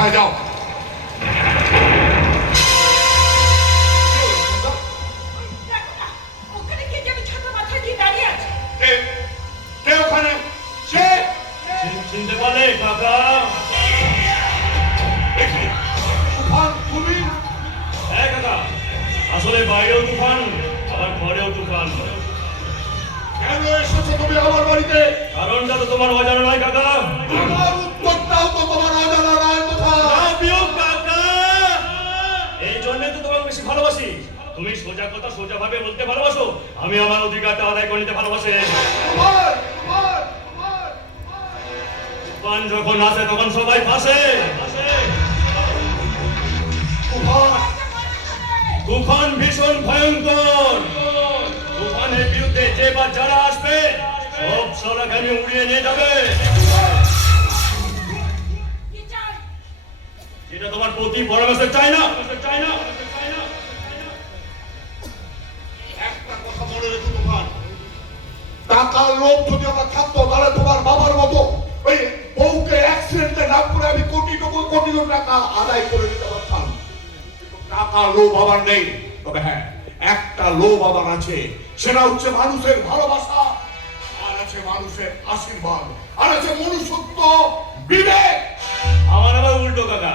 কোথায় যাও? চিনতে পারলে কাকা? তুফান তুমি? হ্যাঁ কাকা, আসলে বাইরেও তুফান আবার ঘরেও তুফান। কেন এসেছো তুমি আমার বাড়িতে? কারণটা তো তোমার অজানা নয় কাকা। আমার উত্তরটাও তো তোমার অজানা নয়। কাকা, এই জন্যই তো তোমাকে বেশি ভালোবাসি। তুমি সোজা কথা সোজা ভাবে বলতে ভালোবাসো, আমি আমার অধিকারটা আদায় করে নিতে ভালোবাসি। তুফান যখন আসে তখন সবাই ফাঁসে। তুফান ভীষণ ভয়ঙ্কর। তুফানের বিরুদ্ধে যে বা যারা আসবে সব সরাগামী উড়িয়ে নিয়ে যাবে। এটা তোমার প্রতি পরামর্শ চাই না। একটা কথা মনে রেখো তুফান, টাকার লোভ যদি আমার থাকতো তাহলে তোমার বাবার মতো ওই বউকে অ্যাক্সিডেন্টে নাম করে আমি কোটি টাকা আদায় করে দিতে পারতাম। টাকার লোভ আমার নেই, তবে হ্যাঁ একটা লোভ আমার আছে, সেটা হচ্ছে মানুষের ভালোবাসা, আর আছে মানুষের আশীর্বাদ, আর আছে মনুষ্যত্ব, বিবেক। আমার আবার উল্টো কাকা।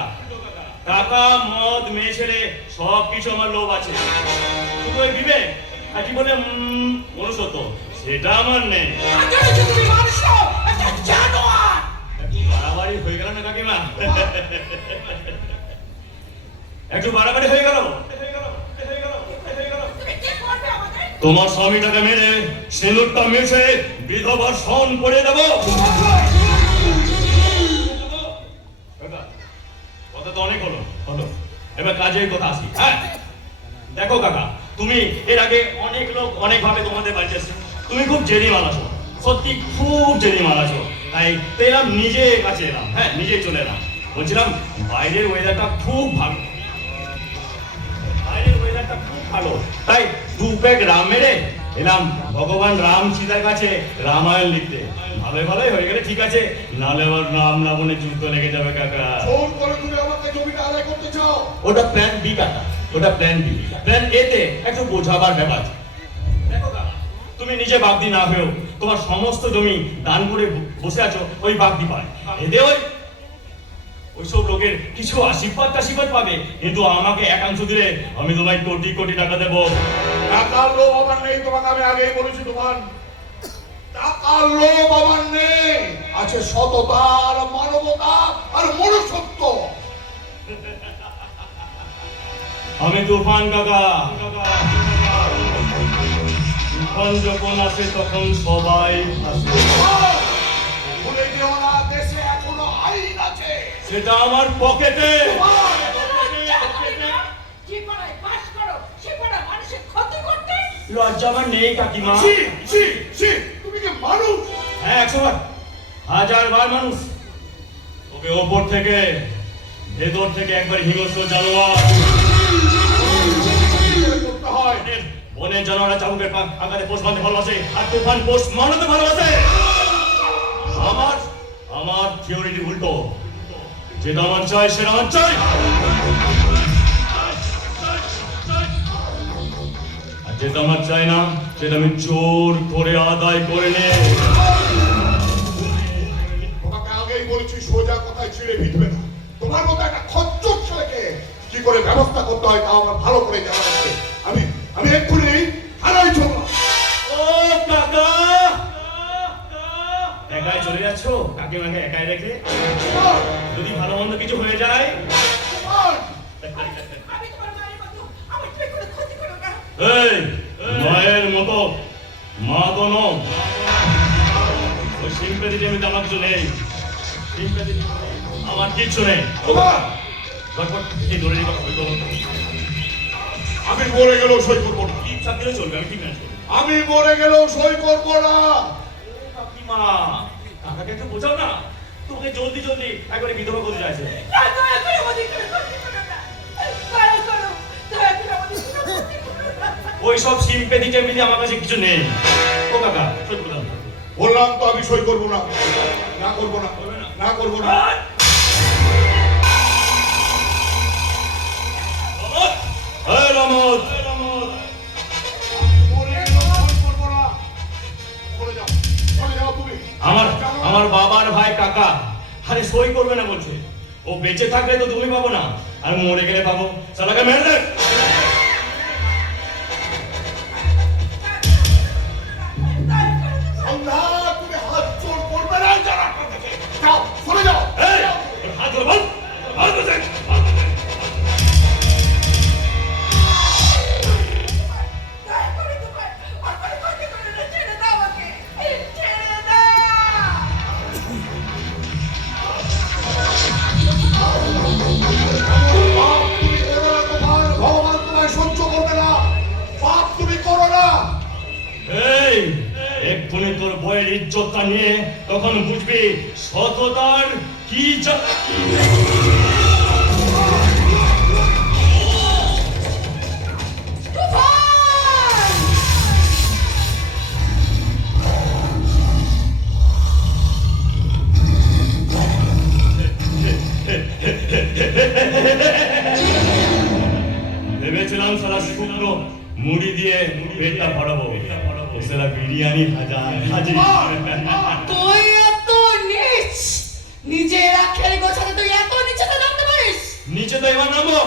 টাকা, মদ, মেয়ে ছেলে সব কিছু আমার লোভ আছে, শুধু ওই বিবেক আর জীবনে মনুষ্যত্ব সেটা আমার নেই। বাড়াবাড়ি হয়ে গেল না কাকিমা? একটু বাড়াবাড়ি হয়ে গেল। তোমার স্বামীটাকে মেরে সিঁদুরটা মেশে বিধবা সন করে দেব। কথা তো অনেক হলো, এবার কাজের কথা আসি। হ্যাঁ দেখো কাকা, তুমি এর আগে অনেক লোক অনেক ভাবে তোমাদের বাড়িতে এসেছে। তুমি খুব জেদি মাল আছো, সত্যি খুব জেদি মাল আছো। তাই এলাম নিজের কাছে এলাম, হ্যাঁ নিজে চলে এলাম। বলছিলাম বাইরের ওয়েদারটা খুব ভালো, তাই দু প্যাক রাম মেরে এলাম ভগবান রাম সীতার কাছে রামায়ণ লিখতে। ভালোই হয়ে গেলে ঠিক আছে, নাহলে আবার রাম রাবণের যুদ্ধ লেগে যাবে কাকা। জোর করে তুমি আমাকে জমিটা আদায় করতে চাও? ওটা প্ল্যান বি কাকা, ওটা প্ল্যান বি। প্ল্যান এ তে একটু বোঝাবার ব্যাপার। দেখো কাকা, তুমি নিজে বাগদি না হয়েও তোমার সমস্ত জমি দান করে বসে আছো ওই বাগদি পায়। এতে ওইসব লোকের কিছু আশীর্বাদ পাবে, কিন্তু আমাকে একাংশ দিলে আমি তোমায় কোটি টাকা দেবো। টাকার লোভ আমার নেই, তোমাকে আমি আগেই বলেছি তুফান। টাকার লোভ আমার নেই, আছে সততা আর মানবতা আর মনুষ্যত্ব। আমি তুফান কাকা। তুফান যখন আসে তখন সবাই আসে। ভুলে যেও না, দেশে এখনো আইন আছে। সেটা আমার পকেটে। লজ্জা আমার নেই কাকিমা। তুমি কি মানুষ? হ্যাঁ 100 বার, 1000 বার মানুষ। তবে ওপর থেকে ভেতর থেকে একবার হিংস্র জানোয়ার। বনের জানোয়ার চাবুকের আকারে পোষ বাঁধতে ভালোবাসে, আর তুফান পোষ মানাতে ভালোবাসে। আমার থিওরিটি উল্টো। যেটা আমার চাই সেটা আমার চাই, আর যেটা আমার চাই না সেটা আমি জোর করে আদায় করে নে। তোমাকে আগেই বলেছি সোজা কথায় ছিঁড়ে ভিজবে না। তোমার মতো একটা খচ্চর ছেলেকে কি করে ব্যবস্থা করতে হয় তা আমার ভালো করে জানা আছে। আমি এক্ষুনি থানায় চললাম। ও কাকা, একাই চলে যাচ্ছ কাকিমাকে একাই রেখে? যদি ভালো মন্দ কিছু হয়ে যায়? এই মায়ের মতো মা তো নও। ওই সিম্প্যাথি টেমিতে আমার কিছু নেই, আমার কিচ্ছু নেই। আমি মরে গেলেও সই করবো না। ইচ্ছা দিলে চলবে, আমি ঠিক আছে। আমি মরে গেলেও সই করবো না। কাকিমা, কাকাকে একটু বোঝাও না, তোকে জলদি একবারে বিধবা করতে চাইছে। ওই সব সিম্প্যাথি টেমিতে আমার কাছে কিছু নেই। ও কাকা, সই করলাম। বললাম তো আমি সই করবো না, না করবো না, না করবো না। সই করবে না বলছে। ও বেঁচে থাকলে তো তুমি পাবো না, আর মরে গেলে পাবো। শালাকে মেরে দে। সন্ধ্যা, তুমি হাত জোর করবে না, যারা থেকে যাও, সরে যাও। এই, তোর হাত ধরে বল, হাত ধরে। পাপ তুমি করো না, তোমার ভগবান তোমায় সহ্য করবে না। পাপ তুমি করো না। এই, এক্ষুনি তোর বইয়ের ইজ্জতটা নিয়ে তখন বুঝবি সততার কি ভেবেছিলাম সারা শুকনো মুড়ি দিয়ে পেটটা ভরাবো, সারা বিরিয়ানি ভাজা হাজির। তুই এত নীচ, নিজের আখের গোছাতে তুই এত নিচে তো নামতে পারিস? নিচে তো এবার নামো।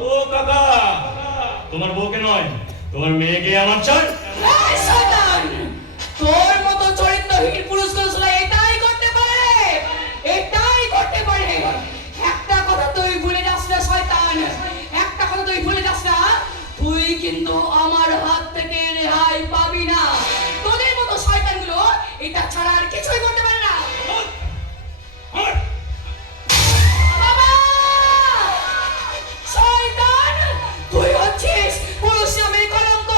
ও কাকা, তোমার বউকে নয়, তোমার মেয়েকে আমার চাই। এই শয়তান, তোর মতো চরিত্রহীন পুরুষগুলো শুধু এটাই করতে পারে, এটাই করতে পারে। একটা কথা তুই ভুলে যাস না শয়তান, একটা কথা তুই ভুলে যাস না, তুই কিন্তু আমার হাত থেকে রেহাই পাবি না। তোদের মতো শয়তানগুলো এটা ছাড়া আর কিছুই করতে পারে না। বাবা! শয়তান, তুই হচ্ছিস পুরুষ নামের কলঙ্ক।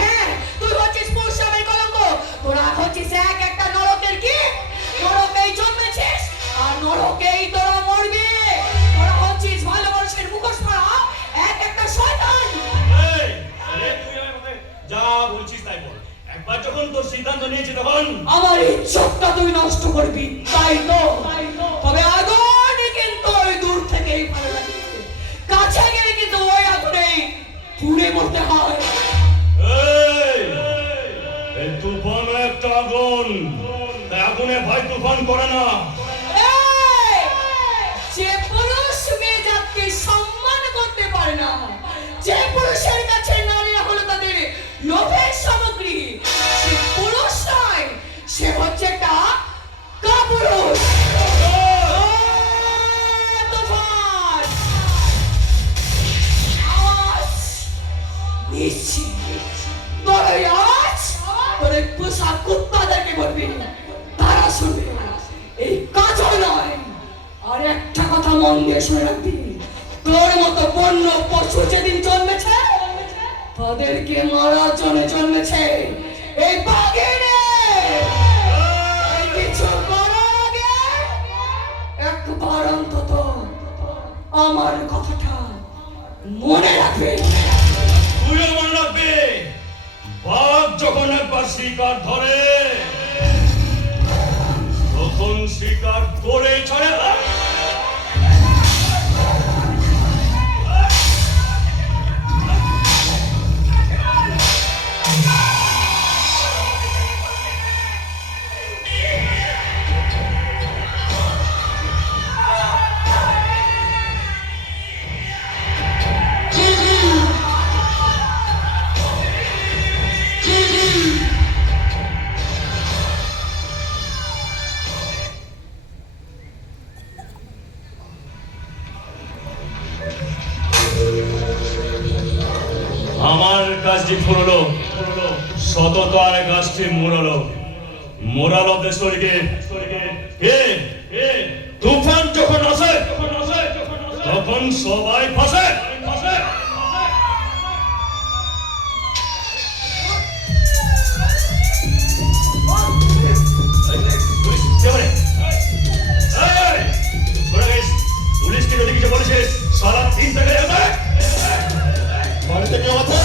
হ্যাঁ, তুই হচ্ছিস পুরুষ নামের কলঙ্ক। তোরা হচ্ছিস এক একটা নরকের কি? নরকেই জন্মেছিস আর নরকেই তোরা মরবি। তোরা হচ্ছিস ভালো মানুষের মুখোশ পরা এক একটা শয়তান। এই, আরে তুই আমার কথায় যা বলছিস তাই বল। একবার যখন তোর সিদ্ধান্ত নিয়েছি তখন আমার ইজ্জতটা তুই নষ্ট করবি, তাই তো? তবে আগুন কিন্তু ওই দূর থেকেই ভালো লাগে, কাছে গেলে কিন্তু ওই আগুনেই পুড়ে মরতে হয়। এই, এই তুফান একটা আগুন, তাই আগুনে ভয় তুফান করে না। এই, যে পুরুষ মেয়ে জাতকে সম্মান করতে পারে না, যে পুরুষের কাছে নারীরা হলো তাদের লোভের সামগ্রী, সে পুরুষ নয়, সে হচ্ছে একটা কাপুরুষ। তুফান, আওয়াজ নিচ্ছি, তোর এই আওয়াজ তোর এই পোষা কুত্তাদেরকে বলবি, তারা শুনবে। এই কাজল নয়। আর একটা কথা মন দিয়ে শুনে রাখবি, তোর মতো বন্য পশু যেদিন জন্মেছে তাদেরকে মারার জন্য জন্মেছে এই বাঘিনী। এই কিছু করার আগে একবার অন্তত আমার কথাটা মনে রাখবে। তুইও মনে রাখবি, বাঘ যখন একবার শিকার ধরে তখন শিকার করে ছাড়ে না। আমার কাজটি ফুরলো, সততার গাছটি মোড়ালো, মোড়ালো দেশকে। তুফান যখন আসে তখন সবাই ফাঁসে। পুলিশকে যদি কিছু বলেছিস সারা 3 সেকেন্ড বাড়িতে কেউ আছে?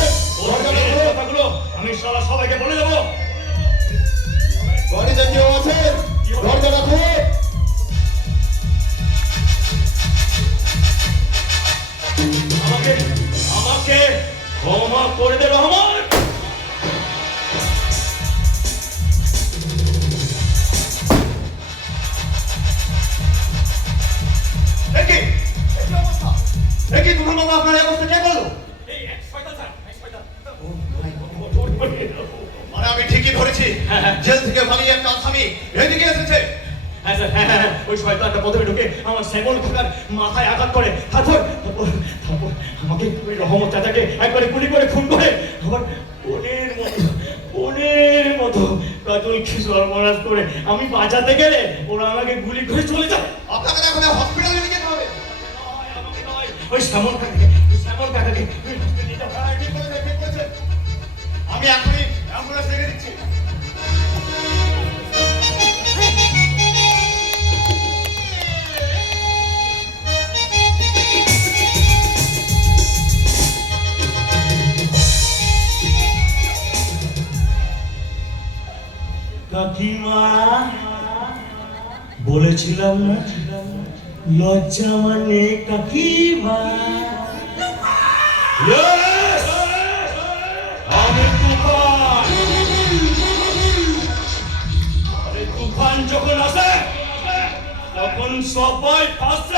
কথাগুলো আমি সারা সবাইকে বলে দেবো। বাড়িতে কেউ আছে? দরজা রাখো। আমাকে আমাকে ক্ষমা করে দে রহমান। একই অবস্থা, একই তোমার বাবা আপনার এই অবস্থা কে করলো? এই এক শয়তান স্যার, এক শয়তান। মানে আমি ঠিকই ধরেছি, জেল থেকে পালিয়ে একটা আসামি এদিকে এসেছে। হ্যাঁ স্যার, হ্যাঁ হ্যাঁ হ্যাঁ, ওই শয়তানটা প্রথমে ঢুকে আমার শ্যামল কাকার মাথায় আঘাত করে, তারপর আমাকে ওই রহমত চাচাকে একবারে গুলি করে খুন করে আবার ওনের মতো কাজলকে সর্বনাশ করে আমি বাঁচাতে গেলে ওরা আমাকে গুলি করে চলে যায়। আপনাকে এখন হসপিটালে নিয়ে যেতে হবে। নয়, আমাকে নয়, ওই শ্যামল কাকাকে নিতে হবে। হ্যাঁ, ঠিক করেছেন, ঠিক করেছেন। আমি এখনই অ্যাম্বুলেন্স রেখে দিচ্ছি। কাকিমা, বলেছিলাম না লজ্জা মানে কাকিমা। Yes! আমি তুফান। আরে তুফান যখন আসে তখন সবাই ফাঁসে।